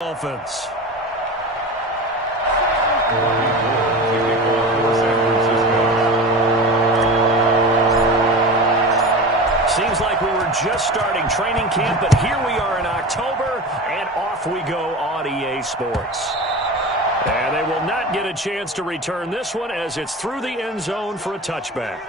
Dolphins. Seems like we were just starting training camp, but here we are in October, and off we go on EA Sports. And they will not get a chance to return this one as it's through the end zone for a touchback.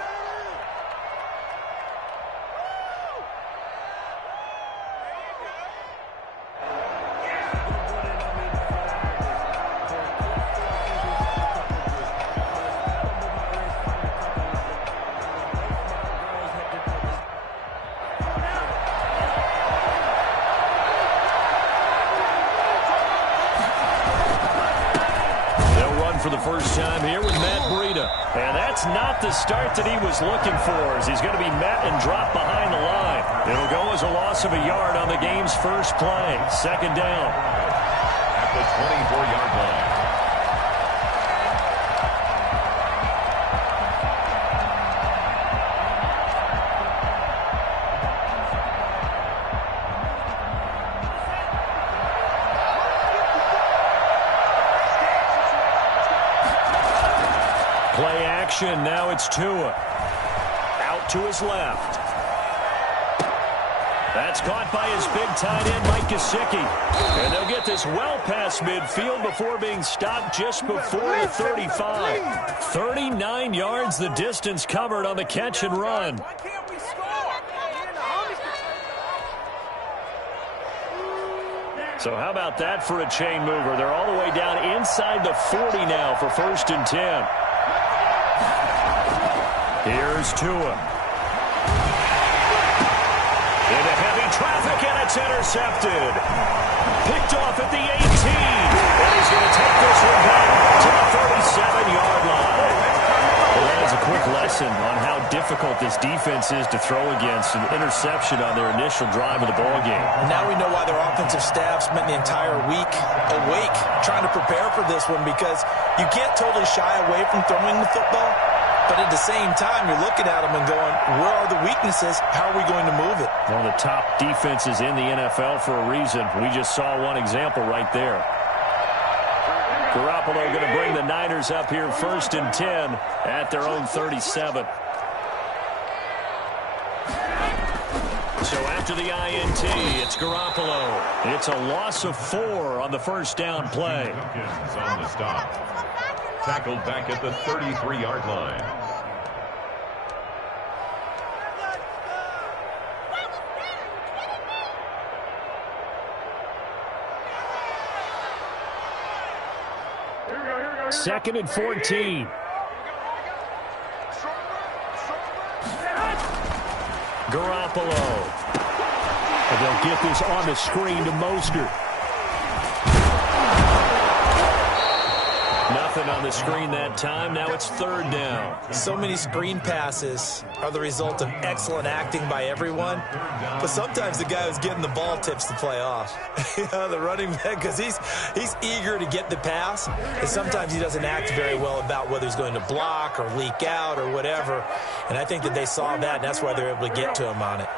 For the first time here with Matt Breida. And that's not the start that he was looking for, as he's going to be met and dropped behind the line. It'll go as a loss of a yard on the game's first play. Second down. At the 24-yard line. Play action. Now it's Tua. Out to his left. That's caught by his big tight end, Mike Gesicki. And they'll get this well past midfield before being stopped just before the 35. 39 yards the distance covered on the catch and run. So how about that for a chain mover? They're all the way down inside the 40 now for 1st and 10. Here's Tua. Into heavy traffic, and it's intercepted. Picked off at the 18. And he's going to take this one back to the 37-yard line. Well, that is a quick lesson on how difficult this defense is to throw against. An interception on their initial drive of the ballgame. Now we know why their offensive staff spent the entire week awake trying to prepare for this one, because you can't totally shy away from throwing the football. But at the same time, you're looking at them and going, where are the weaknesses? How are we going to move it? One of the top defenses in the NFL for a reason. We just saw one example right there. Garoppolo going to bring the Niners up here 1st and 10 at their own 37. So after the INT, it's Garoppolo. It's a loss of 4 on the first down play. On the stop. Tackled back at the 33-yard line. Second and 14. Garoppolo. And they'll get this on the screen to Mostert. Nothing on the screen that time. Now it's 3rd down. So many screen passes are the result of excellent acting by everyone. But sometimes the guy who's getting the ball tips the play off. The running back, because he's eager to get the pass. And sometimes he doesn't act very well about whether he's going to block or leak out or whatever. And I think that they saw that, and that's why they're able to get to him on it.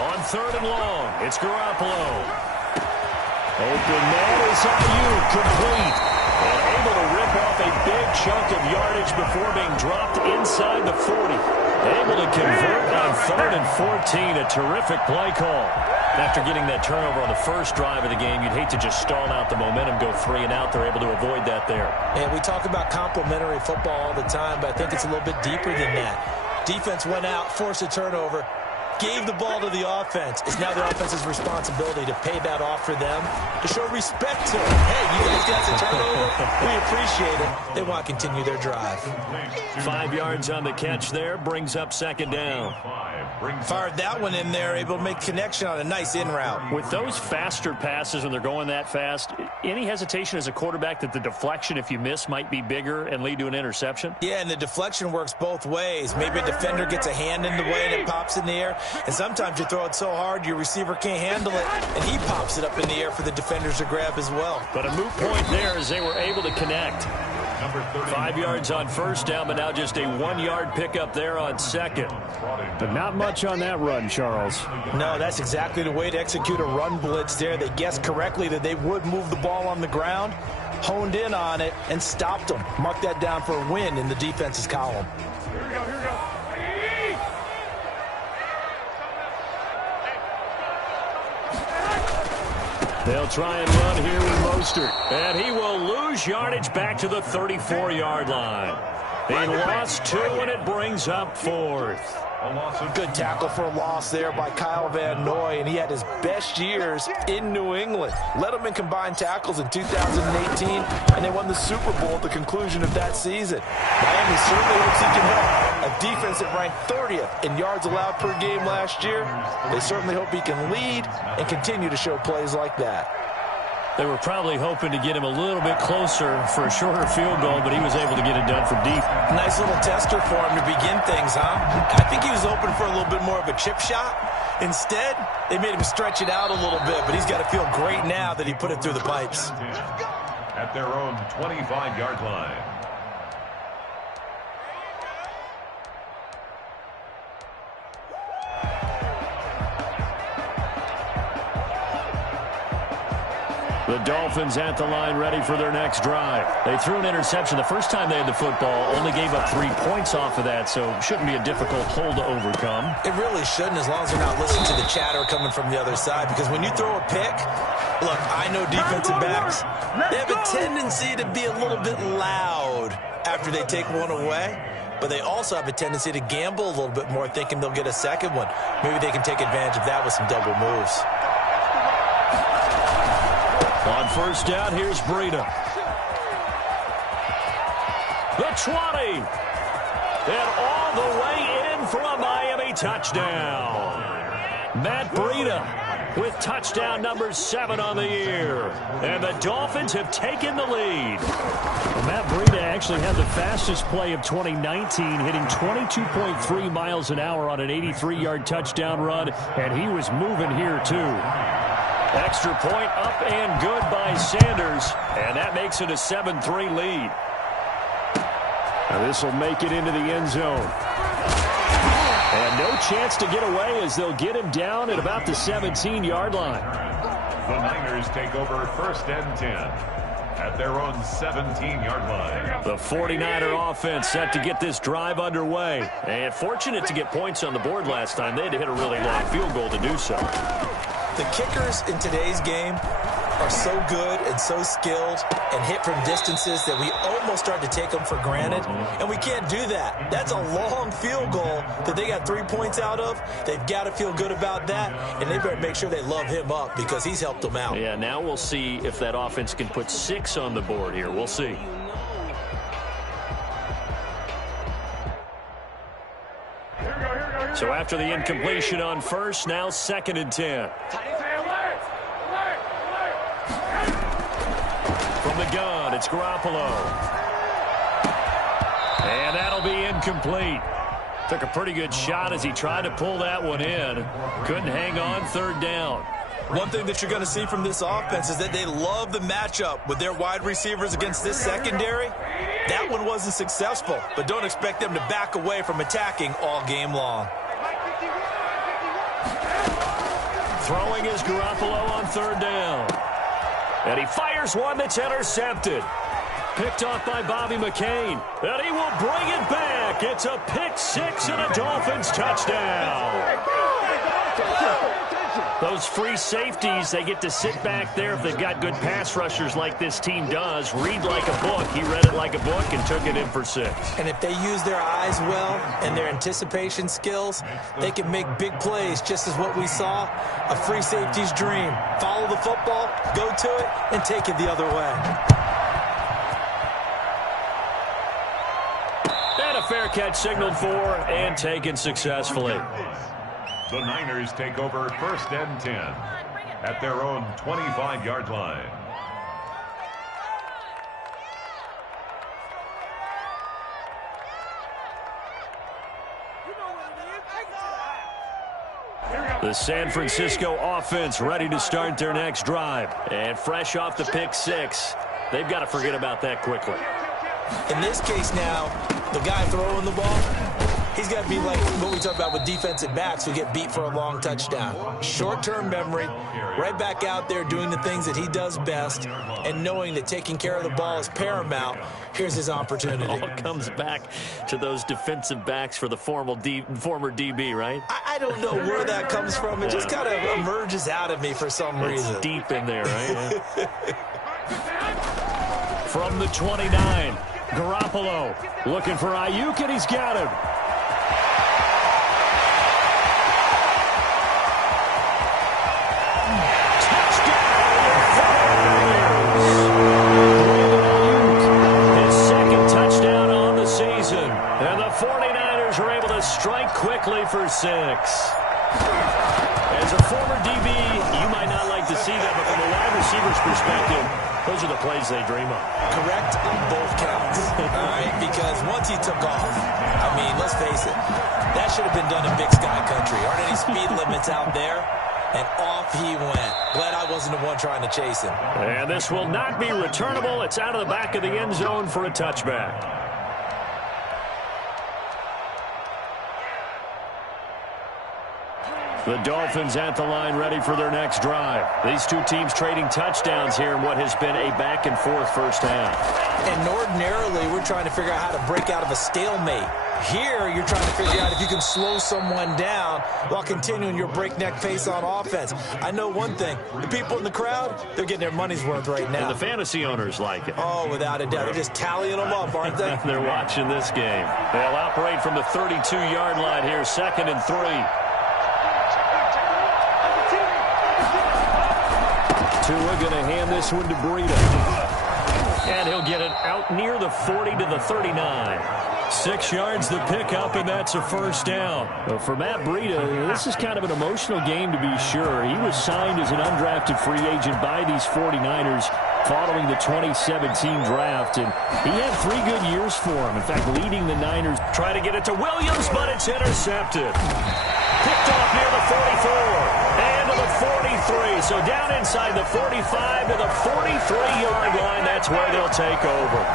On 3rd and long, it's Garoppolo. Open man is Ayuk, complete. And able to rip off a big chunk of yardage before being dropped inside the 40. Able to convert on 3rd and 14. A terrific play call. After getting that turnover on the first drive of the game, you'd hate to just stall out the momentum, go 3 and out. They're able to avoid that there. And we talk about complementary football all the time, but I think it's a little bit deeper than that. Defense went out, forced a turnover, gave the ball to the offense. It's now the offense's responsibility to pay that off for them, to show respect to them. Hey, you guys got the turnover. We appreciate it. They want to continue their drive. 5 yards on the catch there, brings up 2nd down. Fired that one in there, able to make connection on a nice in route. With those faster passes when they're going that fast, any hesitation as a quarterback that the deflection, if you miss, might be bigger and lead to an interception? Yeah, and the deflection works both ways. Maybe a defender gets a hand in the way and it pops in the air. And sometimes you throw it so hard your receiver can't handle it, and he pops it up in the air for the defenders to grab as well. But a moot point there as they were able to connect. number 30. 5 yards on first down, but now just a 1-yard pickup there on second. But not much on that run, Charles. No, that's exactly the way to execute a run blitz there. They guessed correctly that they would move the ball on the ground, honed in on it, and stopped them. Mark that down for a win in the defense's column. Here we go. They'll try and run here with Mostert. And he will lose yardage back to the 34-yard line. They lost 2, and it brings up 4th. Good tackle for a loss there by Kyle Van Noy, and he had his best years in New England. Led them in combined tackles in 2018, and they won the Super Bowl at the conclusion of that season. Miami certainly hopes he can help. A defense that ranked 30th in yards allowed per game last year. They certainly hope he can lead and continue to show plays like that. They were probably hoping to get him a little bit closer for a shorter field goal, but he was able to get it done from deep. Nice little tester for him to begin things, huh? I think he was open for a little bit more of a chip shot. Instead, they made him stretch it out a little bit, but he's got to feel great now that he put it through the pipes. At their own 25-yard line. The Dolphins at the line ready for their next drive. They threw an interception the first time they had the football, only gave up 3 points off of that, so shouldn't be a difficult hole to overcome. It really shouldn't, as long as they're not listening to the chatter coming from the other side, because when you throw a pick, look, I know defensive backs, they have a tendency to be a little bit loud after they take one away, but they also have a tendency to gamble a little bit more, thinking they'll get a second one. Maybe they can take advantage of that with some double moves. On first down, here's Breida. The 20. And all the way in for a Miami touchdown. Matt Breida with touchdown number 7 on the year. And the Dolphins have taken the lead. Well, Matt Breida actually had the fastest play of 2019, hitting 22.3 miles an hour on an 83-yard touchdown run, and he was moving here too. Extra point up and good by Sanders, and that makes it a 7-3 lead. Now this will make it into the end zone. And no chance to get away as they'll get him down at about the 17-yard line. The Niners take over first and 10 at their own 17-yard line. The 49er offense set to get this drive underway. And fortunate to get points on the board last time. They had to hit a really long field goal to do so. The kickers in today's game are so good and so skilled and hit from distances that we almost start to take them for granted, and we can't do that. That's a long field goal that they got 3 points out of. They've got to feel good about that, and they better make sure they love him up because he's helped them out. Yeah, now we'll see if that offense can put 6 on the board here. We'll see. So after the incompletion on first, now 2nd and 10. From the gun, it's Garoppolo. And that'll be incomplete. Took a pretty good shot as he tried to pull that one in. Couldn't hang on, 3rd down. One thing that you're going to see from this offense is that they love the matchup with their wide receivers against this secondary. That one wasn't successful, but don't expect them to back away from attacking all game long. Throwing is Garoppolo on 3rd down. And he fires one that's intercepted. Picked off by Bobby McCain. And he will bring it back. It's a pick 6 and a Dolphins touchdown. Those free safeties, they get to sit back there if they've got good pass rushers like this team does. Read like a book. He read it like a book and took it in for 6. And if they use their eyes well and their anticipation skills, they can make big plays, just as what we saw. A free safety's dream. Follow the football, go to it, and take it the other way. And a fair catch signaled for and taken successfully. The Niners take over first and 10 at their own 25-yard line. The San Francisco offense ready to start their next drive. And fresh off the pick 6, they've got to forget about that quickly. In this case now, the guy throwing the ball, he's got to be like what we talk about with defensive backs who get beat for a long touchdown. Short-term memory, right back out there doing the things that he does best, and knowing that taking care of the ball is paramount. Here's his opportunity. It all comes back to those defensive backs for the former DB, right? I don't know where that comes from. It just kind of emerges out of me for some reason. It's deep in there, right? From the 29, Garoppolo looking for Ayuk, and he's got him. Strike quickly for 6. As a former DB, you might not like to see that, but from a wide receiver's perspective, those are the plays they dream of. Correct on both counts, all right? Because once he took off, I mean, let's face it, that should have been done in Big Sky Country. Aren't any speed limits out there? And off he went. Glad I wasn't the one trying to chase him. And this will not be returnable. It's out of the back of the end zone for a touchback. The Dolphins at the line ready for their next drive. These two teams trading touchdowns here in what has been a back-and-forth first half. And ordinarily, we're trying to figure out how to break out of a stalemate. Here, you're trying to figure out if you can slow someone down while continuing your breakneck pace on offense. I know one thing. The people in the crowd, they're getting their money's worth right now. And the fantasy owners like it. Oh, without a doubt. They're just tallying them up, aren't they? They're watching this game. They'll operate from the 32-yard line here, 2nd and 3. Tua going to hand this one to Breida. And he'll get it out near the 40 to the 39. 6 yards the pickup, and that's a first down. Well, for Matt Breida, this is kind of an emotional game to be sure. He was signed as an undrafted free agent by these 49ers following the 2017 draft, and he had 3 good years for him. In fact, leading the Niners. Try to get it to Williams, but it's intercepted. Picked off near the 44. And to the 43. So down inside the 45 to the 43-yard line. That's where they'll take over.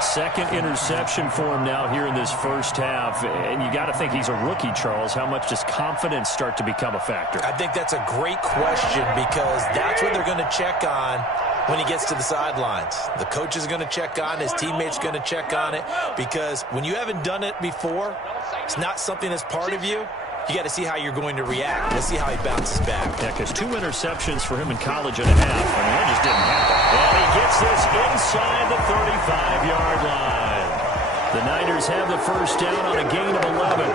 2nd interception for him now here in this first half. And you got to think he's a rookie, Charles. How much does confidence start to become a factor? I think that's a great question because that's what they're going to check on when he gets to the sidelines. The coach is going to check on it. His teammates are going to check on it because when you haven't done it before, it's not something that's part of you. You got to see how you're going to react. Let's see how he bounces back. Yeah, because 2 interceptions for him in college and a half. I mean, that just didn't happen. And he gets this inside the 35-yard line. The Niners have the first down on a gain of 11.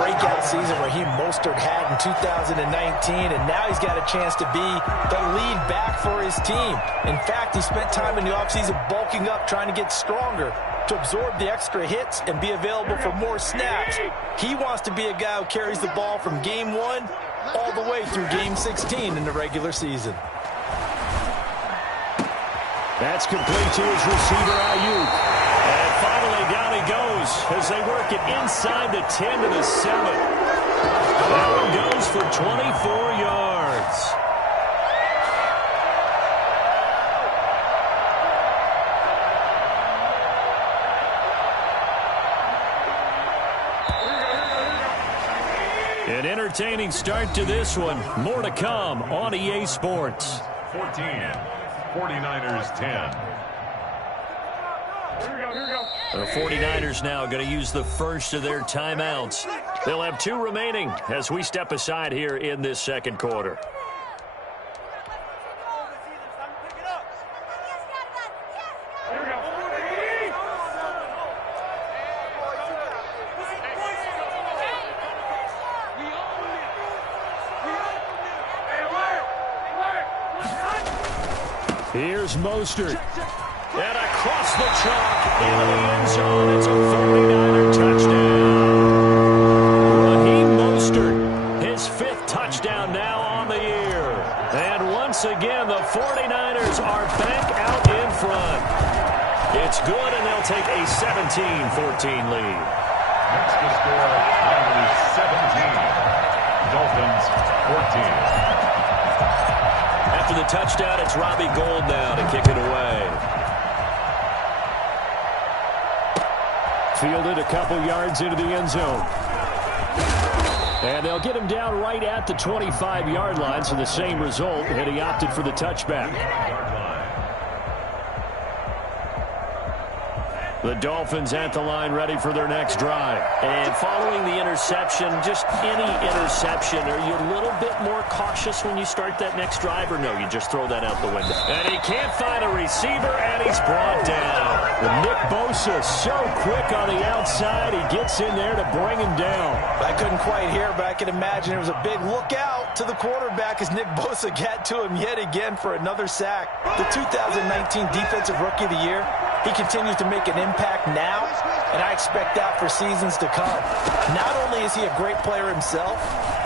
Breakout season Raheem Mostert had in 2019, and now he's got a chance to be the lead back for his team. In fact, he spent time in the offseason bulking up, trying to get stronger to absorb the extra hits and be available for more snaps. He wants to be a guy who carries the ball from game 1 all the way through game 16 in the regular season. That's complete to his receiver, Ayuk. And finally, down he goes as they work it inside the 10 to the 7. That one goes for 24 yards. An entertaining start to this one. More to come on EA Sports. 14, 49ers 10. The 49ers now going to use the first of their timeouts. They'll have 2 remaining as we step aside here in this second quarter. Here's Mostert. And across the chalk into the end zone. It's a 49er touchdown. Raheem Mostert, his 5th touchdown now on the year. And once again, the 49ers are back out in front. It's good, and they'll take a 17-14 lead. Next to score, Niners 17, Dolphins 14. After the touchdown, it's Robbie Gould now to kick it away. Fielded a couple yards into the end zone. And they'll get him down right at the 25-yard line, so the same result, and he opted for the touchback. The Dolphins at the line ready for their next drive. And following the interception, just any interception, are you a little bit more cautious when you start that next drive, or no, you just throw that out the window? And he can't find a receiver, and he's brought down. And Nick Bosa so quick on the outside, he gets in there to bring him down. I couldn't quite hear, but I can imagine there was a big look out to the quarterback as Nick Bosa got to him yet again for another sack. The 2019 Defensive Rookie of the Year, he continues to make an impact now, and I expect that for seasons to come. Not only is he a great player himself,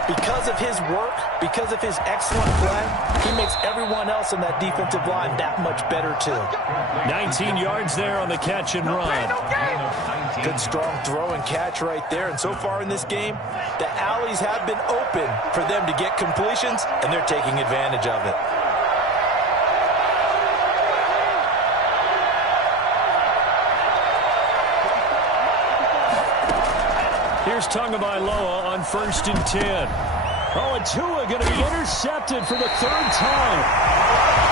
because of his work, because of his excellent play, he makes everyone else in that defensive line that much better too. 19 yards there on the catch and run. Good strong throw and catch right there, and so far in this game, the alleys have been open for them to get completions, and they're taking advantage of it. Here's Tagovailoa on 1st and 10. Oh, and Tua going to be intercepted for the third time.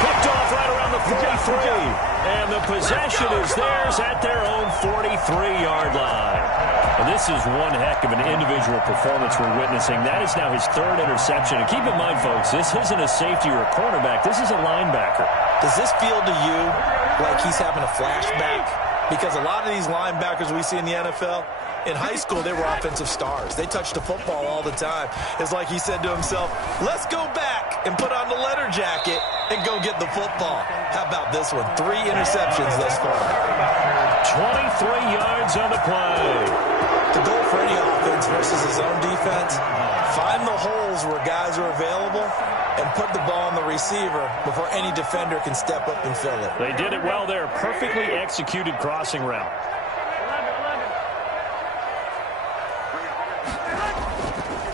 Picked off right around the 43. And the possession is theirs at their own 43-yard line. And this is one heck of an individual performance we're witnessing. That is now his third interception. And keep in mind, folks, this isn't a safety or a cornerback. This is a linebacker. Does this feel to you like he's having a flashback? Because a lot of these linebackers we see in the NFL, in high school, they were offensive stars. They touched the football all the time. It's like he said to himself, let's go back and put on the leather jacket and go get the football. How about this one? 3 interceptions thus far. 23 yards on the play. The goal for any offense versus his own defense, find the holes where guys are available and put the ball on the receiver before any defender can step up and fill it. They did it well there. Perfectly executed crossing route.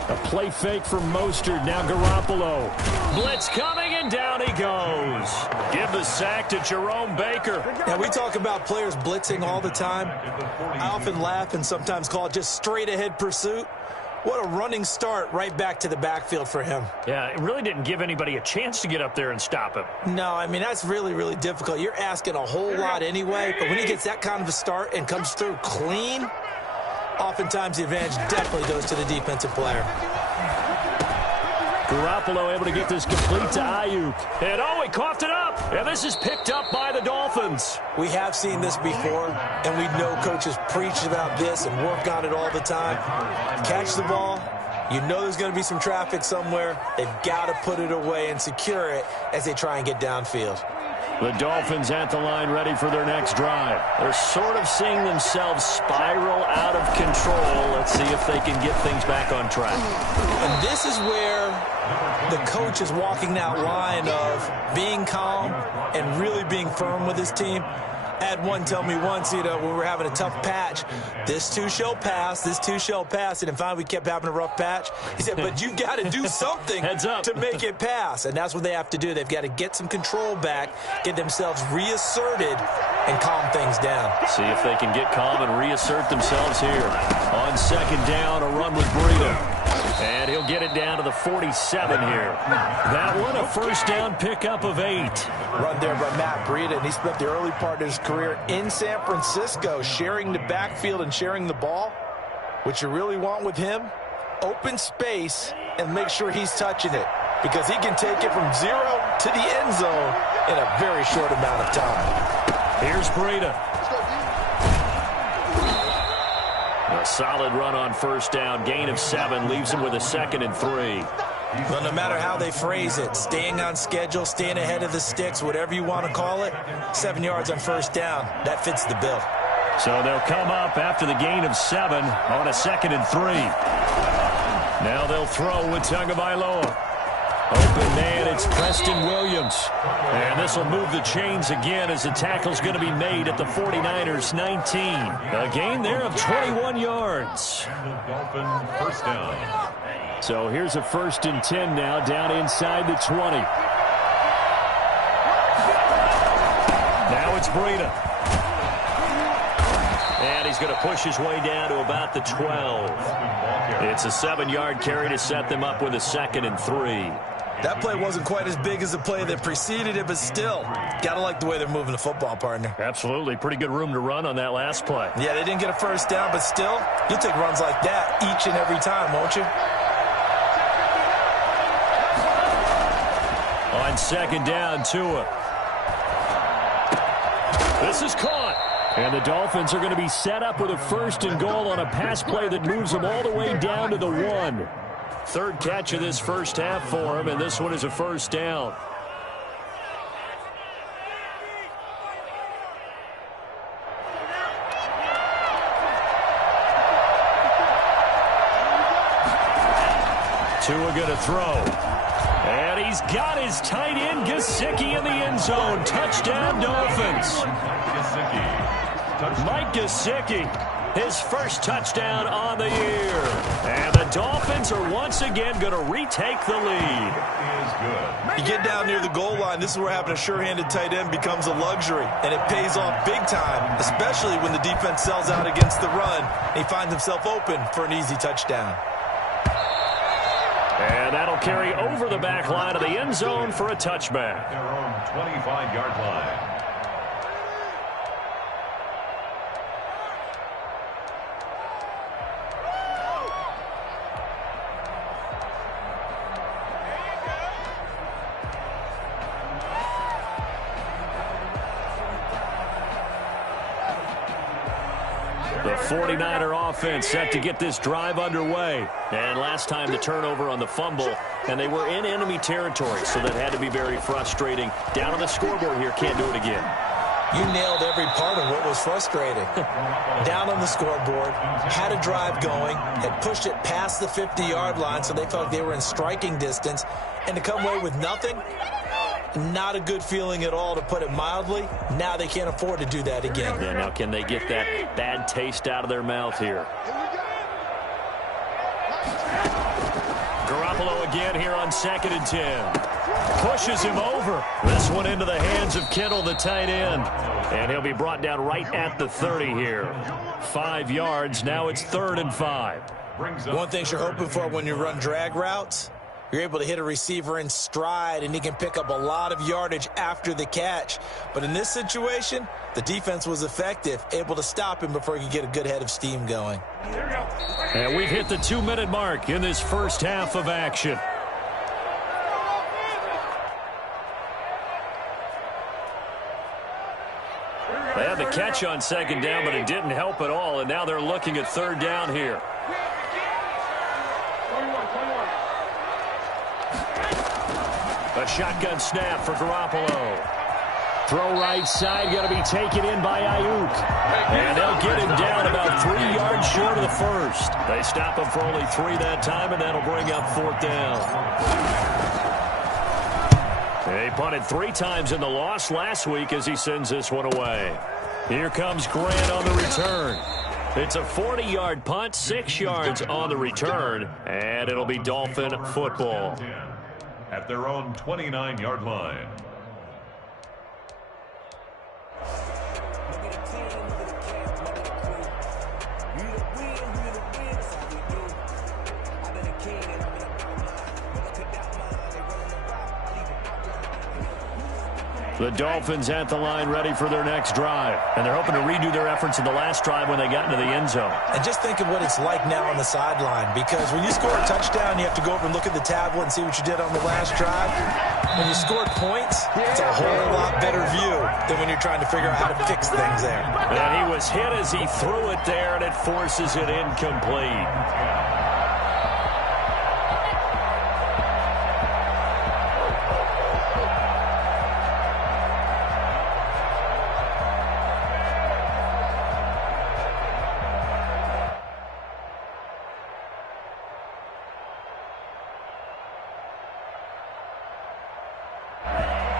A play fake from Mostert. Now Garoppolo. Blitz coming, and down he goes. Give the sack to Jerome Baker. Now, we talk about players blitzing all the time. I often laugh and sometimes call it just straight-ahead pursuit. What a running start right back to the backfield for him. Yeah, it really didn't give anybody a chance to get up there and stop him. No, I mean, that's really, really difficult. You're asking a whole lot anyway, but when he gets that kind of a start and comes through clean, oftentimes the advantage definitely goes to the defensive player. Garoppolo able to get this complete to Ayuk. And oh, he coughed it up. And this is picked up by the Dolphins. We have seen this before, and we know coaches preach about this and work on it all the time. Catch the ball. You know there's going to be some traffic somewhere. They've got to put it away and secure it as they try and get downfield. The Dolphins at the line ready for their next drive. They're sort of seeing themselves spiral out of control. Let's see if they can get things back on track. And this is where the coach is walking that line of being calm and really being firm with his team. I had one tell me once, when we were having a tough patch, this too shall pass, this too shall pass. And finally we kept having a rough patch. He said, but you've got to do something to make it pass. And that's what they have to do. They've got to get some control back, get themselves reasserted, and calm things down. See if they can get calm and reassert themselves here. On 2nd down, a run with Breida. And he'll get it down to the 47 here. That one, a 1st down pickup of 8. Run there by Matt Breida, and he spent the early part of his career in San Francisco sharing the backfield and sharing the ball. What you really want with him, open space and make sure he's touching it, because he can take it from 0 to the end zone in a very short amount of time. Here's Breida. A solid run on 1st down. Gain of 7 leaves him with a 2nd and 3. Well, no matter how they phrase it, staying on schedule, staying ahead of the sticks, whatever you want to call it, 7 yards on 1st down, that fits the bill. So they'll come up after the gain of 7 on a 2nd and 3. Now they'll throw with Tagovailoa. Open man, it's Preston Williams. And this will move the chains again as the tackle's going to be made at the 49ers 19. A gain there of 21 yards. Dolphin 1st down. So here's a 1st and 10 now, down inside the 20. Now it's Breida. And he's going to push his way down to about the 12. It's a 7-yard carry to set them up with a 2nd and 3. That play wasn't quite as big as the play that preceded it, but still, got to like the way they're moving the football, partner. Absolutely. Pretty good room to run on that last play. Yeah, they didn't get a first down, but still, you'll take runs like that each and every time, won't you? On 2nd down, Tua. This is caught. And the Dolphins are going to be set up with a 1st and goal on a pass play that moves them all the way down to the 1. 3rd catch of this first half for him, and this one is a 1st down. Tua going to throw. And he's got his tight end, Gesicki, in the end zone. Touchdown, Dolphins. Mike Gesicki, his first touchdown on the year. And the Dolphins are once again going to retake the lead. You get down near the goal line, this is where having a sure-handed tight end becomes a luxury, and it pays off big time, especially when the defense sells out against the run, and he finds himself open for an easy touchdown. And that'll carry over the back line of the end zone for a touchback. Their own 25-yard line. The 49er offense set to get this drive underway. And last time the turnover on the fumble, and they were in enemy territory, so that had to be very frustrating. Down on the scoreboard here, can't do it again. You nailed every part of what was frustrating. Down on the scoreboard, had a drive going, had pushed it past the 50-yard line, so they felt like they were in striking distance, and to come away with nothing, not a good feeling at all, to put it mildly. Now they can't afford to do that again. Yeah, now can they get that bad taste out of their mouth here? Garoppolo again here on 2nd and 10. Pushes him over. This one into the hands of Kittle, the tight end. And he'll be brought down right at the 30 here. 5 yards. Now it's 3rd and 5. One thing you're hoping for when you run drag routes, you're able to hit a receiver in stride, and he can pick up a lot of yardage after the catch. But in this situation, the defense was effective, able to stop him before he could get a good head of steam going. And we've hit the 2-minute mark in this first half of action. They had the catch on 2nd down, but it didn't help at all, and now they're looking at 3rd down here. A shotgun snap for Garoppolo. Throw right side, going to be taken in by Ayuk. And they'll get him down about 3 yards short of the first. They stop him for only 3 that time, and that'll bring up 4th down. They punted 3 times in the loss last week as he sends this one away. Here comes Grant on the return. It's a 40-yard punt, 6 yards on the return, and it'll be Dolphin football. At their own 29-yard line. The Dolphins at the line ready for their next drive. And they're hoping to redo their efforts in the last drive when they got into the end zone. And just think of what it's like now on the sideline, because when you score a touchdown, you have to go over and look at the tablet and see what you did on the last drive. When you scored points, it's a whole lot better view than when you're trying to figure out how to fix things there. And he was hit as he threw it there, and it forces it incomplete.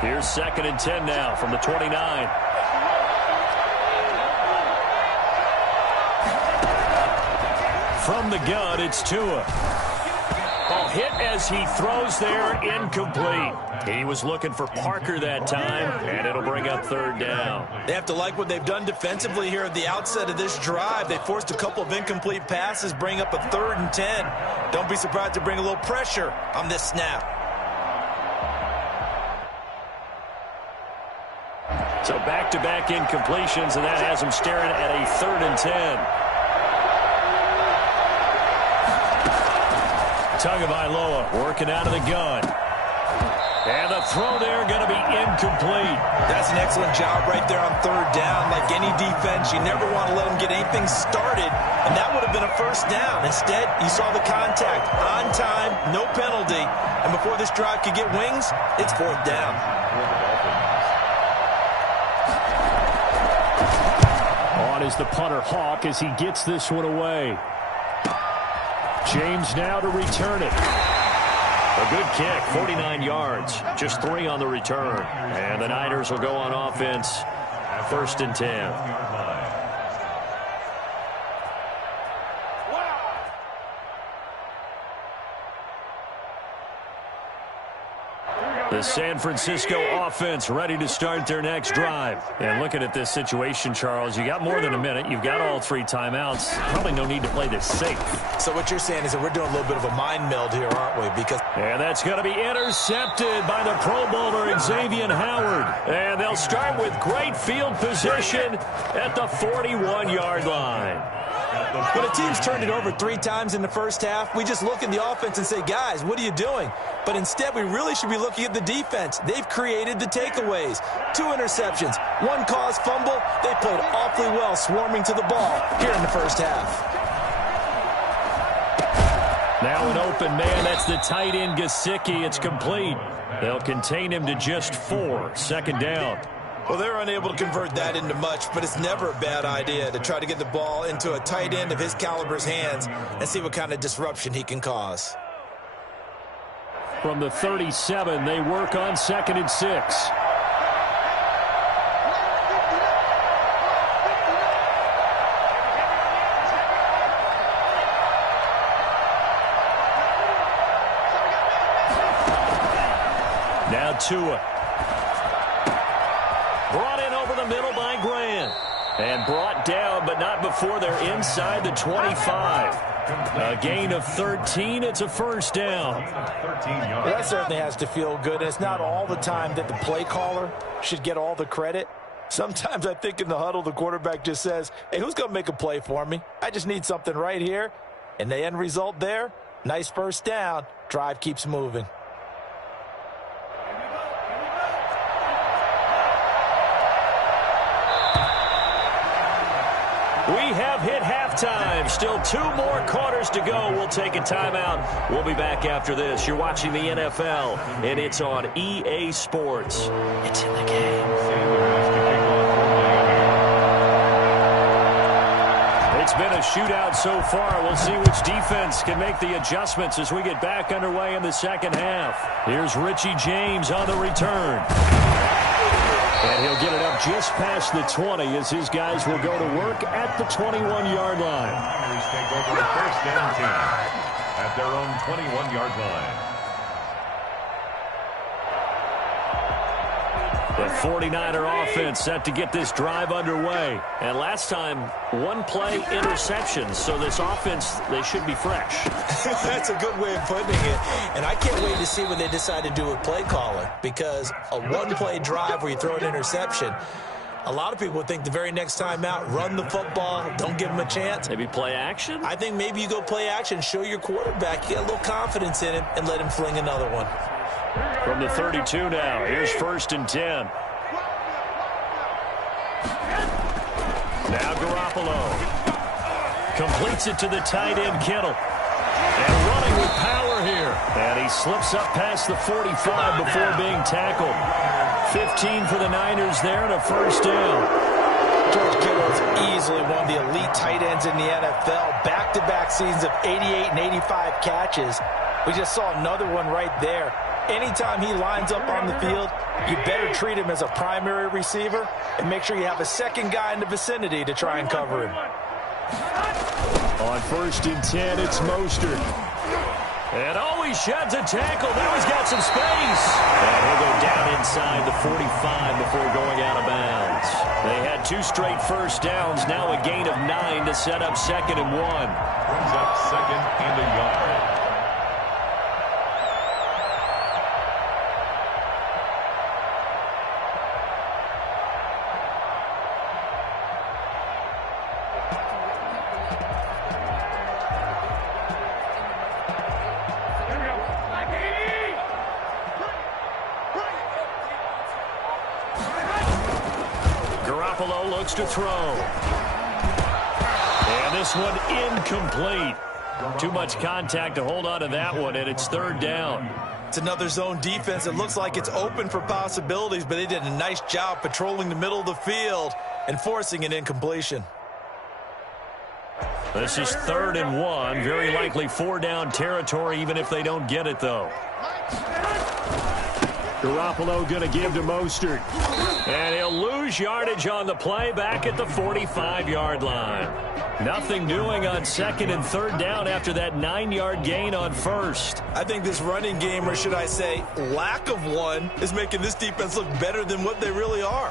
Here's 2nd and 10 now from the 29. From the gun, it's Tua. hit as he throws there, incomplete. He was looking for Parker that time, and it'll bring up third down. They have to like what they've done defensively here at the outset of this drive. They forced a couple of incomplete passes, bring up a 3rd and 10. Don't be surprised to bring a little pressure on this snap. So back-to-back incompletions, and that has him staring at a 3rd and 10. Tagovailoa working out of the gun. And the throw there going to be incomplete. That's an excellent job right there on 3rd down. Like any defense, you never want to let them get anything started, and that would have been a 1st down. Instead, you saw the contact on time, no penalty, and before this drive could get wings, it's 4th down. On is the punter Hawk as he gets this one away. James now to return it. A good kick, 49 yards, just 3 on the return. And the Niners will go on offense, 1st and 10. The San Francisco offense ready to start their next drive. And looking at this situation, Charles, you got more than a minute. You've got all 3 timeouts. Probably no need to play this safe. So what you're saying is that we're doing a little bit of a mind meld here, aren't we? Because and that's going to be intercepted by the Pro Bowler Xavier Howard. And they'll start with great field position at the 41-yard line. When a team's turned it over 3 times in the first half, we just look at the offense and say, guys, what are you doing? But instead, we really should be looking at the defense. They've created the takeaways. 2 interceptions, 1 caused fumble. They played awfully well swarming to the ball here in the first half. Now an open man. That's the tight end, Gesicki. It's complete. They'll contain him to just 4. 2nd down. Well, they're unable to convert that into much, but it's never a bad idea to try to get the ball into a tight end of his caliber's hands and see what kind of disruption he can cause. From the 37, they work on 2nd and 6. Now Tua. Brought in over the middle by Grant. And brought down, but not before they're inside the 25. A gain of 13. It's a 1st down. Well, that certainly has to feel good. And it's not all the time that the play caller should get all the credit. Sometimes I think in the huddle, the quarterback just says, hey, who's going to make a play for me? I just need something right here. And the end result there, nice 1st down. Drive keeps moving. We have hit halftime. Still 2 more quarters to go. We'll take a timeout. We'll be back after this. You're watching the NFL, and it's on EA Sports. It's in the game. It's been a shootout so far. We'll see which defense can make the adjustments as we get back underway in the 2nd half. Here's Richie James on the return. And he'll get it up just past the 20 as his guys will go to work at the 21-yard line. Niners take over 1st and 10 at their own 21-yard line. The 49er offense set to get this drive underway. And last time, 1-play interception. So this offense, they should be fresh. That's a good way of putting it. And I can't wait to see what they decide to do with play calling. Because a 1-play drive where you throw an interception, a lot of people would think the very next time out, run the football, don't give them a chance. Maybe play action? I think maybe you go play action, show your quarterback, you get a little confidence in him, and let him fling another one. From the 32 now, here's 1st and 10. Now Garoppolo completes it to the tight end, Kittle. And running with power here. And he slips up past the 45 before being tackled. 15 for the Niners there and a 1st down. George Kittle is easily one of the elite tight ends in the NFL. Back-to-back seasons of 88 and 85 catches. We just saw another one right there. Anytime he lines up on the field, you better treat him as a primary receiver and make sure you have a second guy in the vicinity to try and cover him. On 1st and 10, it's Mostert. And oh, he sheds a tackle. Now he's got some space. And he'll go down inside the 45 before going out of bounds. They had 2 straight first downs. Now a gain of 9 to set up 2nd and 1. Brings up 2nd and a yard. Looks to throw. And this one incomplete. Too much contact to hold on to that one, and it's 3rd down. It's another zone defense. It looks like it's open for possibilities, but they did a nice job patrolling the middle of the field and forcing an incompletion. This is 3rd and 1. Very likely 4-down territory, even if they don't get it, though. Garoppolo going to give to Mostert. And he'll lose yardage on the play back at the 45-yard line. Nothing doing on 2nd and 3rd down after that 9-yard gain on 1st. I think this running game, or should I say lack of one, is making this defense look better than what they really are.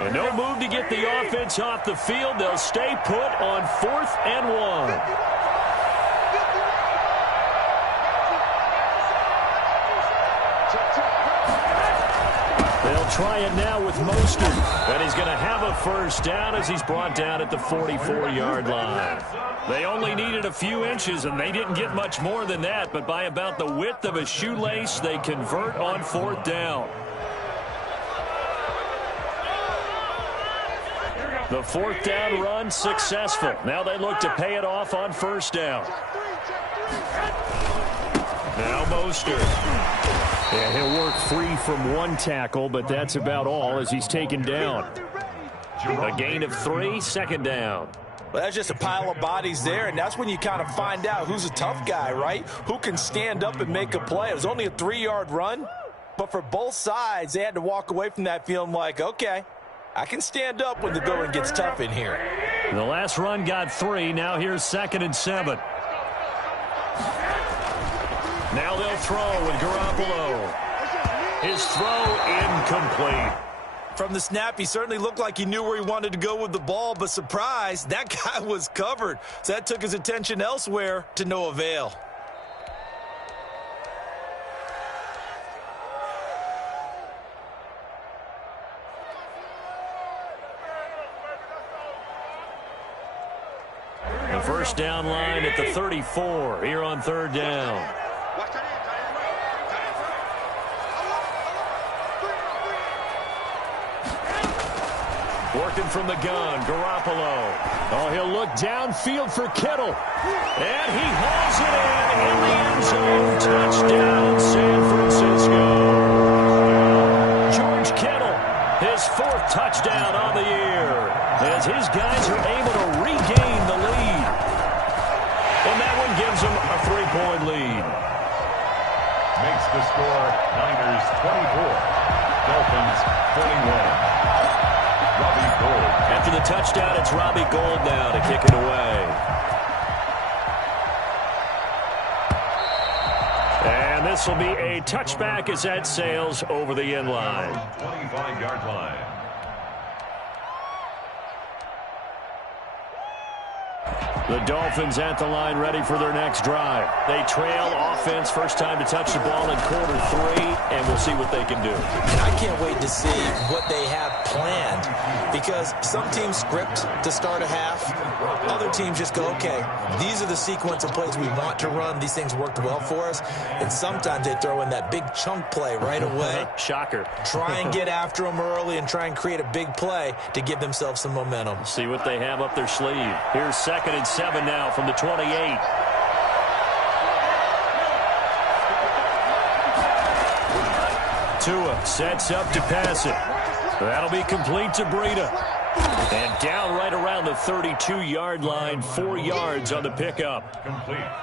And no move to get the offense off the field. They'll stay put on 4th and 1. They'll try it now with Mostert. And he's going to have a 1st down as he's brought down at the 44-yard line. They only needed a few inches, and they didn't get much more than that. But by about the width of a shoelace, they convert on 4th down. The 4th down run successful. Now they look to pay it off on 1st down. Now Mostert. And he'll work free from 1 tackle, but that's about all as he's taken down. A gain of 3, 2nd down. Well, that's just a pile of bodies there, and that's when you kind of find out who's a tough guy, right? Who can stand up and make a play. It was only a 3-yard run, but for both sides, they had to walk away from that feeling like, okay, I can stand up when the going gets tough in here. The last run got 3. Now here's 2nd and 7. Now they'll throw with Garoppolo. His throw incomplete. From the snap, he certainly looked like he knew where he wanted to go with the ball, but surprise, that guy was covered. So that took his attention elsewhere to no avail. The 1st down line at the 34 here on 3rd down. Working from the gun, Garoppolo. Oh, he'll look downfield for Kittle. And he hauls it in the end zone. Touchdown, San Francisco. George Kittle, his 4th touchdown on the year, as his guys are able to regain the lead. And that one gives them a 3-point lead. Makes the score Niners 24, Dolphins 21. After the touchdown, it's Robbie Gould now to kick it away. And this will be a touchback as that sails over the end line. 25-yard line. The Dolphins at the line ready for their next drive. They trail offense, first time to touch the ball in quarter 3, and we'll see what they can do. And I can't wait to see what they have planned, because some teams script to start a half. Other teams just go, okay, these are the sequence of plays we want to run. These things worked well for us. And sometimes they throw in that big chunk play right away. Shocker. Try and get after them early and try and create a big play to give themselves some momentum. See what they have up their sleeve. Here's 2nd and 7 now from the 28. Tua sets up to pass it. That'll be complete to Breida. And down right around the 32-yard line, 4 yards on the pickup.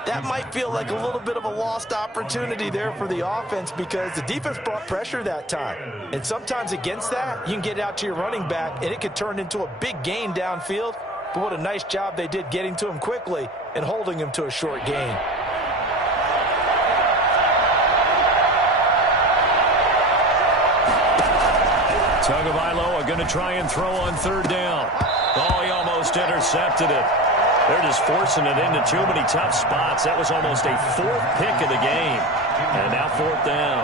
That might feel like a little bit of a lost opportunity there for the offense because the defense brought pressure that time. And sometimes against that, you can get out to your running back, and it could turn into a big gain downfield. But what a nice job they did getting to him quickly and holding him to a short gain. Tagovailoa going to try and throw on 3rd down. Oh, he almost intercepted it. They're just forcing it into too many tough spots. That was almost a 4th pick of the game. And now 4th down.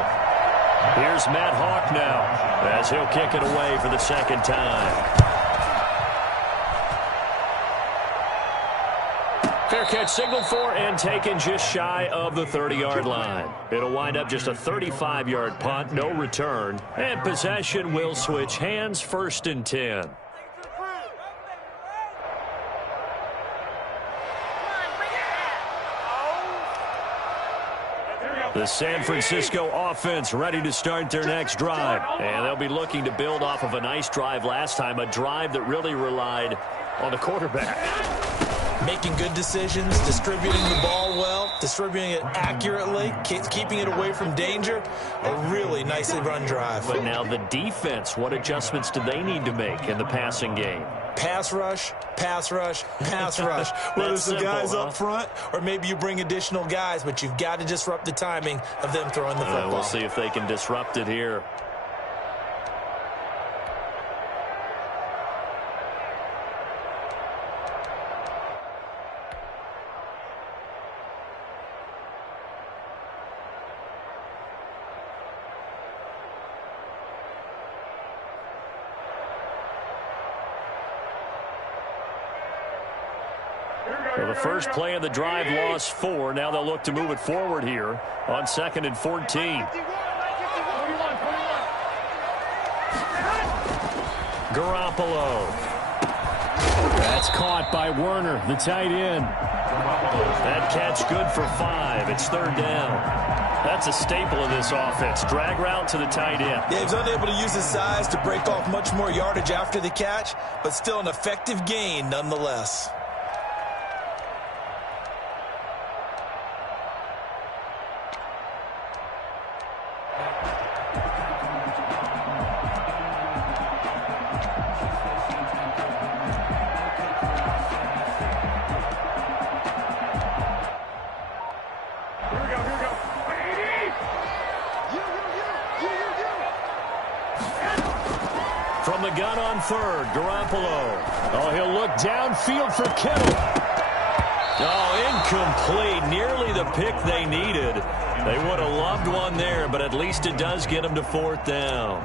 Here's Matt Hawk now as he'll kick it away for the 2nd time. Fair catch signaled for and taken just shy of the 30-yard line. It'll wind up just a 35-yard punt, no return. And possession will switch hands, 1st and 10. The San Francisco offense ready to start their next drive. And they'll be looking to build off of a nice drive last time, a drive that really relied on the quarterback. Making good decisions, distributing the ball well, distributing it accurately, keeping it away from danger. A really nicely run drive. But now the defense, what adjustments do they need to make in the passing game? Pass rush, pass rush, pass rush. Whether it's the guys up front or maybe you bring additional guys, but you've got to disrupt the timing of them throwing the football. We'll see if they can disrupt it here. So the first play of the drive lost 4. Now they'll look to move it forward here on 2nd and 14. Garoppolo. That's caught by Werner, the tight end. That catch good for 5. It's 3rd down. That's a staple of this offense. Drag route to the tight end. Yeah, he's unable to use his size to break off much more yardage after the catch, but still an effective gain nonetheless. From the gun on 3rd, Garoppolo. Oh, he'll look downfield for Kittle. Oh, incomplete. Nearly the pick they needed. They would have loved one there, but at least it does get them to 4th down.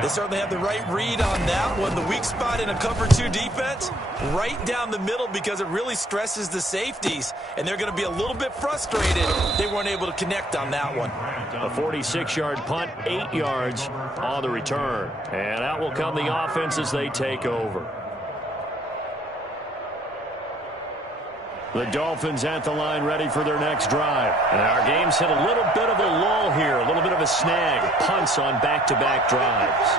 They certainly have the right read on that one. The weak spot in a cover 2 defense, right down the middle because it really stresses the safeties, and they're going to be a little bit frustrated they weren't able to connect on that one. A 46-yard punt, 8 yards on the return. And out will come the offense as they take over. The Dolphins at the line ready for their next drive. And our game's hit a little bit of a lull here, a little bit of a snag. Punts on back-to-back drives.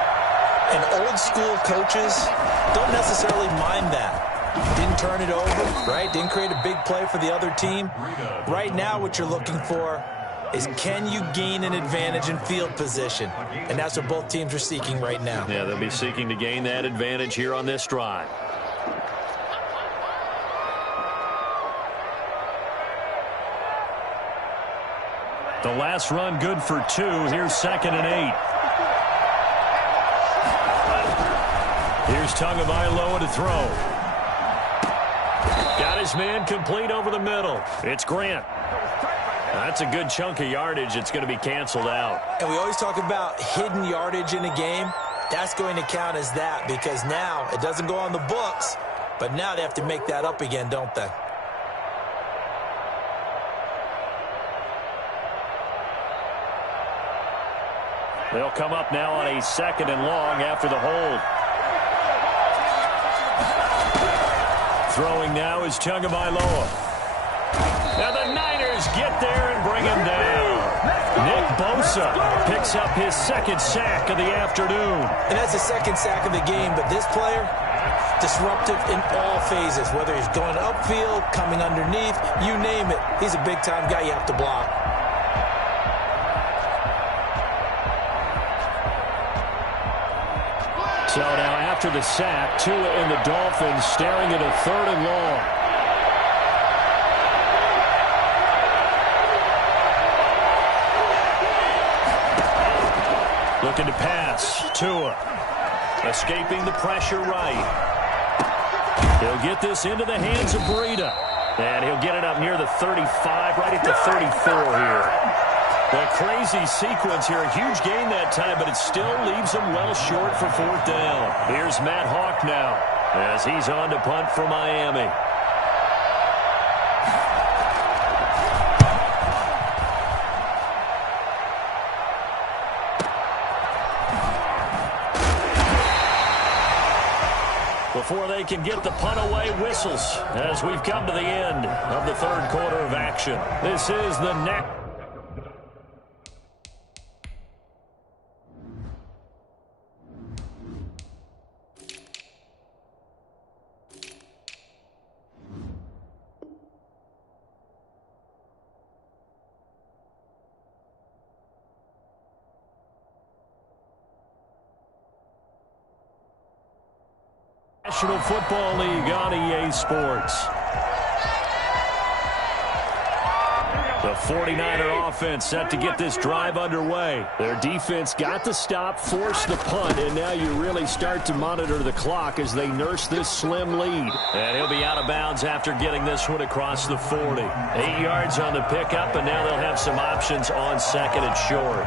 And old-school coaches don't necessarily mind that. Didn't turn it over, right? Didn't create a big play for the other team. Right now what you're looking for is can you gain an advantage in field position? And that's what both teams are seeking right now. Yeah, they'll be seeking to gain that advantage here on this drive. The last run good for 2. Here's 2nd and 8. Here's Tagovailoa to throw. Got his man complete over the middle. It's Grant. That's a good chunk of yardage. It's going to be canceled out. And we always talk about hidden yardage in a game. That's going to count as that because now it doesn't go on the books, but now they have to make that up again, don't they? They'll come up now on a 2nd and long after the hold. Throwing now is Tagovailoa. Now the Niners get there and bring him down. Nick Bosa picks up his second sack of the afternoon. And that's the second sack of the game, but this player, disruptive in all phases, whether he's going upfield, coming underneath, you name it. He's a big-time guy you have to block. So now after the sack, Tua and the Dolphins staring at a 3rd and long. Looking to pass. Tua escaping the pressure right. He'll get this into the hands of Breida. And he'll get it up near the 35, right at the 34 here. The crazy sequence here. A huge gain that time, but it still leaves him well short for 4th down. Here's Matt Hawk now as he's on to punt for Miami. Before they can get the punt away, whistles as we've come to the end of the 3rd quarter of action. This is the next. National Football League on EA Sports. The 49er offense set to get this drive underway. Their defense got the stop, forced the punt, and now you really start to monitor the clock as they nurse this slim lead. And he'll be out of bounds after getting this one across the 40. 8 yards on the pickup, and now they'll have some options on 2nd and short.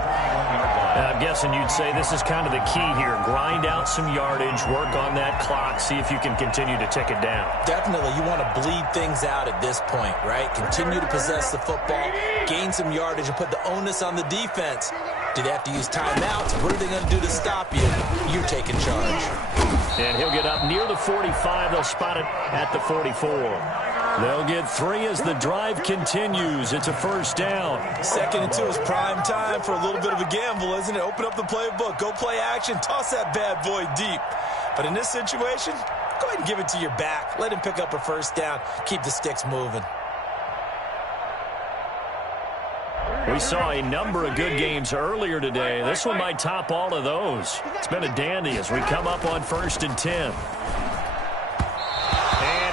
I'm guessing you'd say this is kind of the key here. Grind out some yardage, work on that clock, see if you can continue to tick it down. Definitely, you want to bleed things out at this point, right? Continue to possess the football, gain some yardage, and put the onus on the defense. Do they have to use timeouts? What are they going to do to stop you? You're taking charge. And he'll get up near the 45. They'll spot it at the 44. They'll get 3 as the drive continues. It's a 1st down. 2nd and 2 is prime time for a little bit of a gamble, isn't it? Open up the playbook, go play action, toss that bad boy deep. But in this situation, go ahead and give it to your back. Let him pick up a 1st down. Keep the sticks moving. We saw a number of good games earlier today. This one might top all of those. It's been a dandy as we come up on 1st and 10.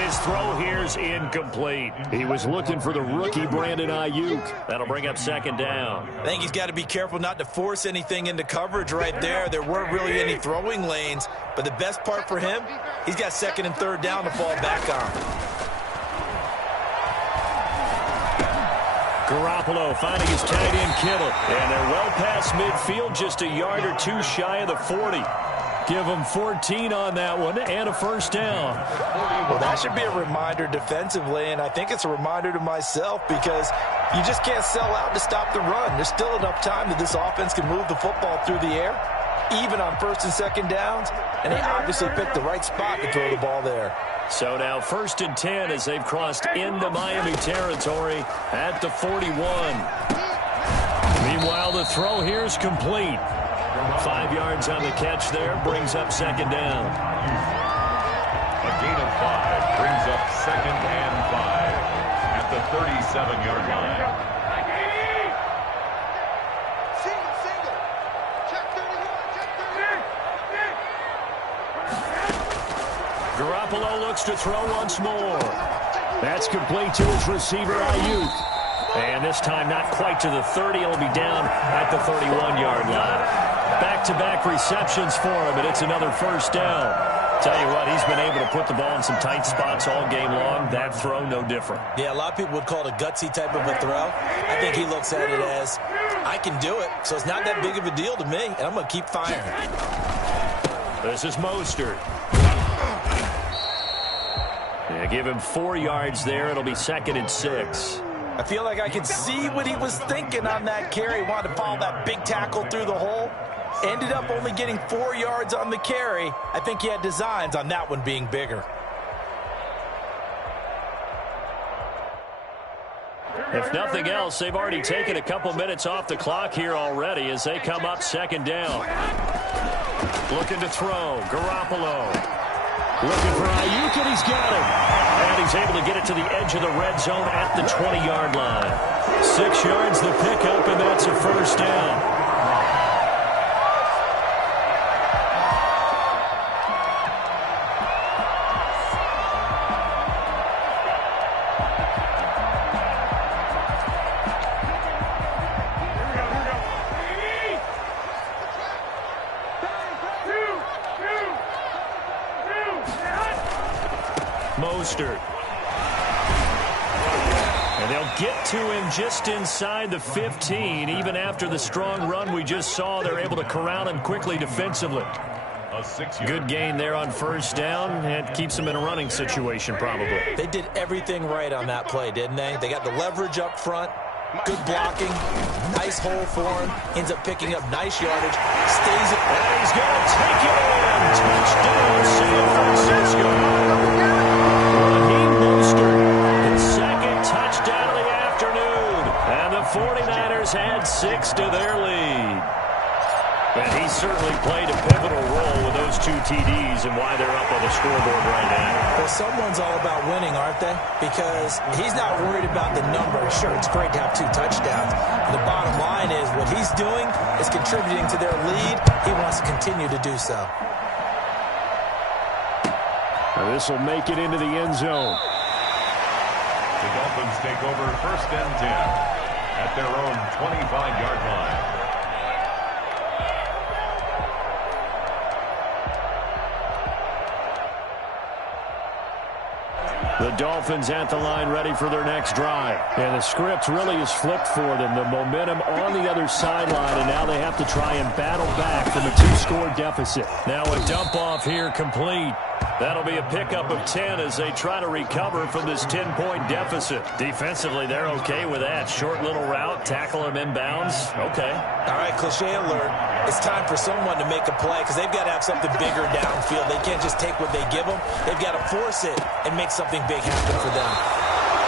His throw here's incomplete. He was looking for the rookie Brandon Ayuk. That'll bring up 2nd down. I think he's got to be careful not to force anything into coverage right there. There weren't really any throwing lanes, but the best part for him, he's got 2nd and 3rd down to fall back on. Garoppolo finding his tight end Kittle. And they're well past midfield, just a yard or 2 shy of the 40. Give them 14 on that one and a 1st down. Well, that should be a reminder defensively, and I think it's a reminder to myself because you just can't sell out to stop the run. There's still enough time that this offense can move the football through the air, even on 1st and 2nd downs, and they obviously picked the right spot to throw the ball there. So now 1st and 10 as they've crossed into Miami territory at the 41. Meanwhile, the throw here is complete. 5 yards on the catch there, brings up 2nd down. A gain of 5 brings up 2nd and 5 at the 37-yard line. Single. Check 31. Garoppolo looks to throw once more. That's complete to his receiver, Ayuk. And this time not quite to the 30. It'll be down at the 31-yard line. Back-to-back receptions for him, and it's another 1st down. Tell you what, he's been able to put the ball in some tight spots all game long. That throw, no different. Yeah, a lot of people would call it a gutsy type of a throw. I think he looks at it as, I can do it, so it's not that big of a deal to me, and I'm going to keep firing. This is Mostert. Yeah, give him 4 yards there. It'll be 2nd and 6. I feel like I can see what he was thinking on that carry. Wanted to follow that big tackle through the hole. Ended up only getting 4 yards on the carry. I think he had designs on that one being bigger. If nothing else, they've already taken a couple minutes off the clock here already as they come up second down. Looking to throw. Garoppolo. Looking for Ayuk, and he's got it. And he's able to get it to the edge of the red zone at the 20-yard line. 6 yards the pickup, and that's a first down. Mostert. And they'll get to him just inside the 15. Even after the strong run we just saw, they're able to corral him quickly defensively. Good gain there on first down, and keeps them in a running situation probably. They did everything right on that play, didn't they? They got the leverage up front, good blocking, nice hole for him, ends up picking up nice yardage, stays it. And he's going to take it in. Touchdown, San Francisco. Raheem Mostert, his second touchdown of the afternoon. And the 49ers add 6 to their lead. And he certainly played a pivotal role with those 2 TDs and why they're up on the scoreboard right now. Well, someone's all about winning, aren't they? Because he's not worried about the number. Sure, it's great to have 2 touchdowns. The bottom line is what he's doing is contributing to their lead. He wants to continue to do so. Now this will make it into the end zone. The Dolphins take over first and 10 at their own 25-yard line. The Dolphins at the line ready for their next drive. And the script really is flipped for them. The momentum on the other sideline, and now they have to try and battle back from a 2-score deficit. Now a dump-off here complete. That'll be a pickup of 10 as they try to recover from this 10-point deficit. Defensively, they're okay with that. Short little route, tackle him inbounds. Okay. All right, cliche alert. It's time for someone to make a play because they've got to have something bigger downfield. They can't just take what they give them. They've got to force it and make something big happen for them.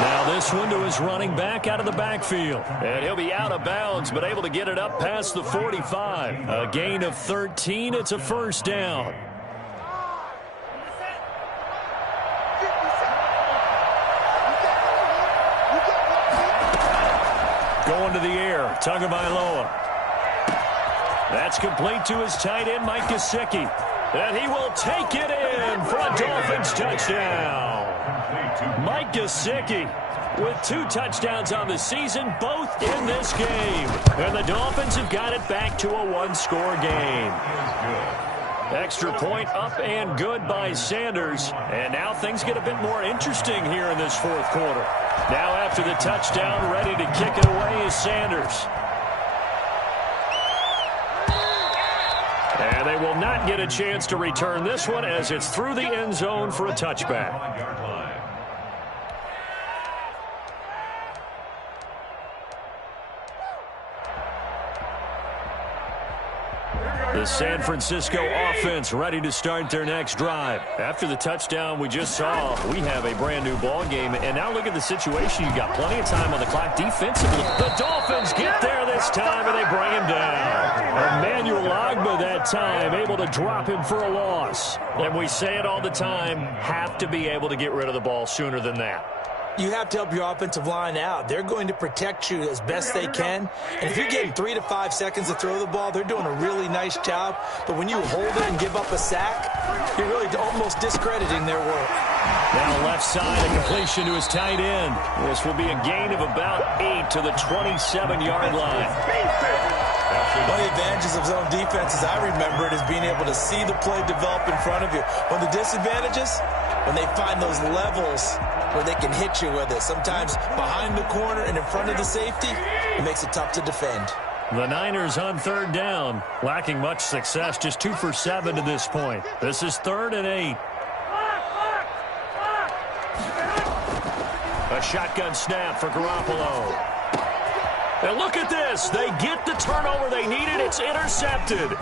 Now this one to his running back out of the backfield. And he'll be out of bounds, but able to get it up past the 45. A gain of 13. It's a first down. Going to the air, Tagovailoa. That's complete to his tight end, Mike Gesicki. And he will take it in for a Dolphins touchdown. Mike Gesicki with 2 touchdowns on the season, both in this game. And the Dolphins have got it back to a 1-score game. Extra point up and good by Sanders. And now things get a bit more interesting here in this 4th quarter. Now after the touchdown, ready to kick it away is Sanders. And they will not get a chance to return this one as it's through the end zone for a touchback. The San Francisco offense ready to start their next drive. After the touchdown we just saw, we have a brand new ball game. And now look at the situation. You've got plenty of time on the clock defensively. The Dolphins get there this time, and they bring him down. Emmanuel Ogbah that time able to drop him for a loss. And we say it all the time, have to be able to get rid of the ball sooner than that. You have to help your offensive line out. They're going to protect you as best they can. And if you're getting 3 to 5 seconds to throw the ball, they're doing a really nice job. But when you hold it and give up a sack, you're really almost discrediting their work. Now left side, a completion to his tight end. This will be a gain of about 8 to the 27-yard line. One of the advantages of zone defense, as I remember it, is being able to see the play develop in front of you. One of the disadvantages, when they find those levels where they can hit you with it. Sometimes behind the corner and in front of the safety, it makes it tough to defend. The Niners on 3rd down, lacking much success, just 2 for 7 to this point. This is 3rd and 8. A shotgun snap for Garoppolo. And look at this. They get the turnover they needed. It's intercepted.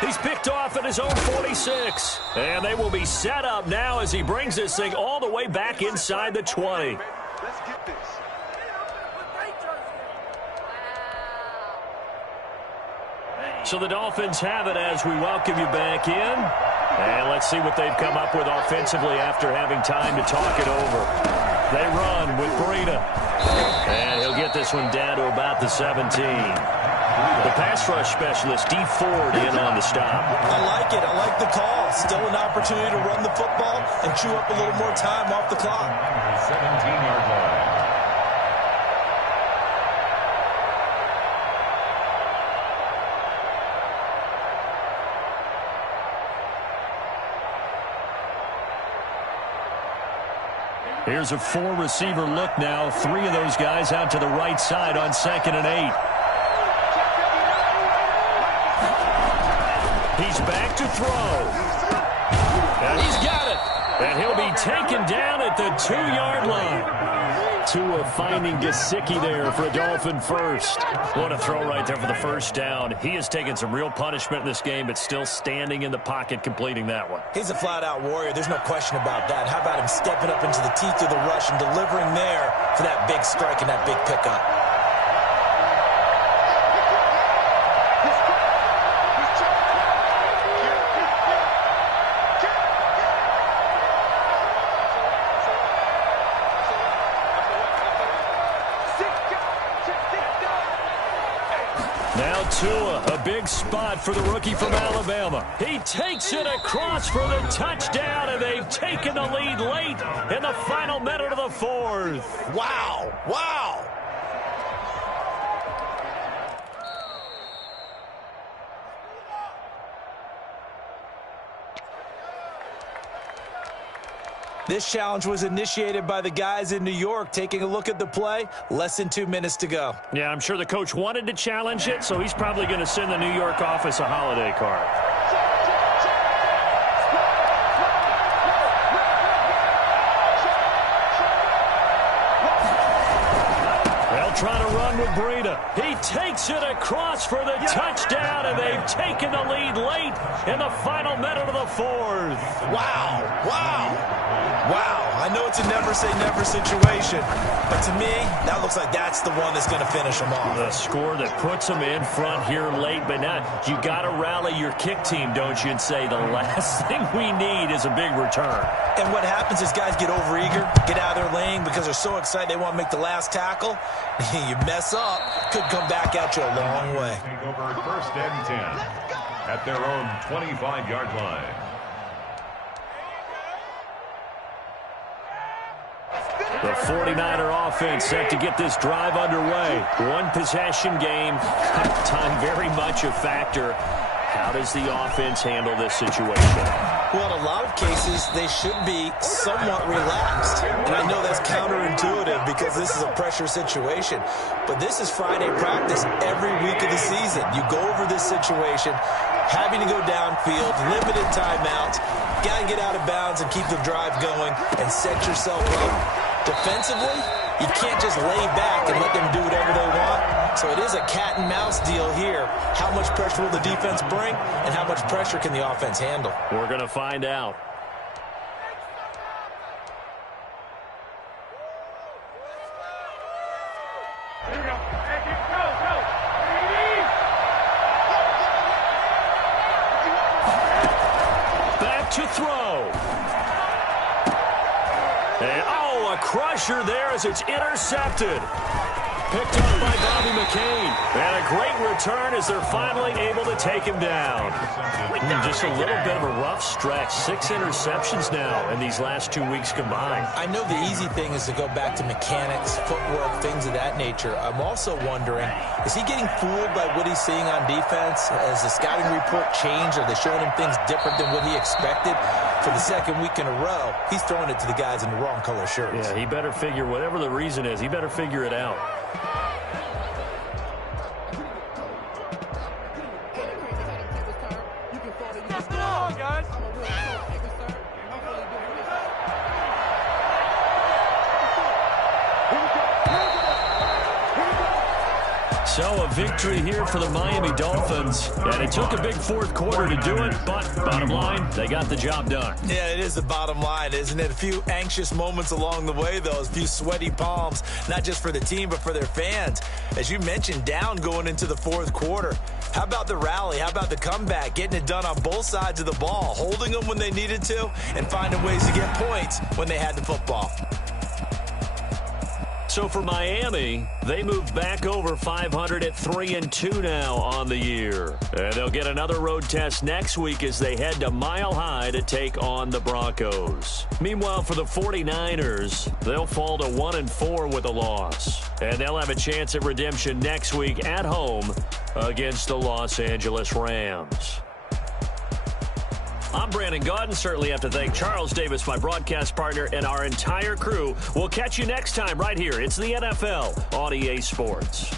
He's picked off at his own 46. And they will be set up now as he brings this thing all the way back inside the 20. Let's get this. So the Dolphins have it as we welcome you back in. And let's see what they've come up with offensively after having time to talk it over. They run with Breida. And he'll get this one down to about the 17. The pass rush specialist, D. Ford, in on the stop. I like it. I like the call. Still an opportunity to run the football and chew up a little more time off the clock. 17-yard line. Here's a four-receiver look now. Three of those guys out to the right side on 2nd and 8. He's back to throw. And he's got it. And he'll be taken down at the 2-yard line. Tua finding Gesicki there for a Dolphin first. What a throw right there for the first down. He has taken some real punishment in this game, but still standing in the pocket completing that one. He's a flat-out warrior. There's no question about that. How about him stepping up into the teeth of the rush and delivering there for that big strike and that big pickup? Now Tua, a big spot for the rookie from Alabama. He takes it across for the touchdown, and they've taken the lead late in the final minute of the fourth. Wow. Wow. This challenge was initiated by the guys in New York. Taking a look at the play, less than 2 minutes to go. Yeah, I'm sure the coach wanted to challenge it, so he's probably going to send the New York office a holiday card. They'll try to run with Breida. He takes it across for the touchdown, and they've taken the lead late in the final minute of the fourth. Wow. Wow. Wow, I know it's a never-say-never situation, but to me, that looks like that's the one that's going to finish them off. The score that puts them in front here late, but now you got to rally your kick team, don't you, and say the last thing we need is a big return. And what happens is guys get overeager, get out of their lane because they're so excited they want to make the last tackle. You mess up, could come back at you a long way. Take over 1st and 10 at their own 25-yard line. The 49er offense set to get this drive underway. One possession game. Time very much a factor. How does the offense handle this situation? Well, in a lot of cases, they should be somewhat relaxed. And I know that's counterintuitive because this is a pressure situation. But this is Friday practice every week of the season. You go over this situation, having to go downfield, limited timeouts, got to get out of bounds and keep the drive going and set yourself up. Defensively, you can't just lay back and let them do whatever they want. So it is a cat and mouse deal here. How much pressure will the defense bring, and how much pressure can the offense handle? We're going to find out. Back to throw. And, a crusher there as it's intercepted. Picked up by Bobby McCain. And a great return as they're finally able to take him down. Just a little bit of a rough stretch. 6 interceptions now in these last 2 weeks combined. I know the easy thing is to go back to mechanics, footwork, things of that nature. I'm also wondering, is he getting fooled by what he's seeing on defense? Has the scouting report changed? Are they showing him things different than what he expected? For the second week in a row, he's throwing it to the guys in the wrong color shirts. Yeah, he better figure, whatever the reason is, he better figure it out. So a victory here for the Miami Dolphins, and it took a big fourth quarter to do it, but bottom line, they got the job done. Yeah, it is the bottom line, isn't it? A few anxious moments along the way, though, a few sweaty palms, not just for the team, but for their fans. As you mentioned, down going into the fourth quarter. How about the rally? How about the comeback? Getting it done on both sides of the ball, holding them when they needed to, and finding ways to get points when they had the football. So for Miami, they moved back over 500 at 3-2 now on the year. And they'll get another road test next week as they head to Mile High to take on the Broncos. Meanwhile, for the 49ers, they'll fall to 1-4 with a loss. And they'll have a chance at redemption next week at home against the Los Angeles Rams. I'm Brandon Gaudin. Certainly have to thank Charles Davis, my broadcast partner, and our entire crew. We'll catch you next time right here. It's the NFL on EA Sports.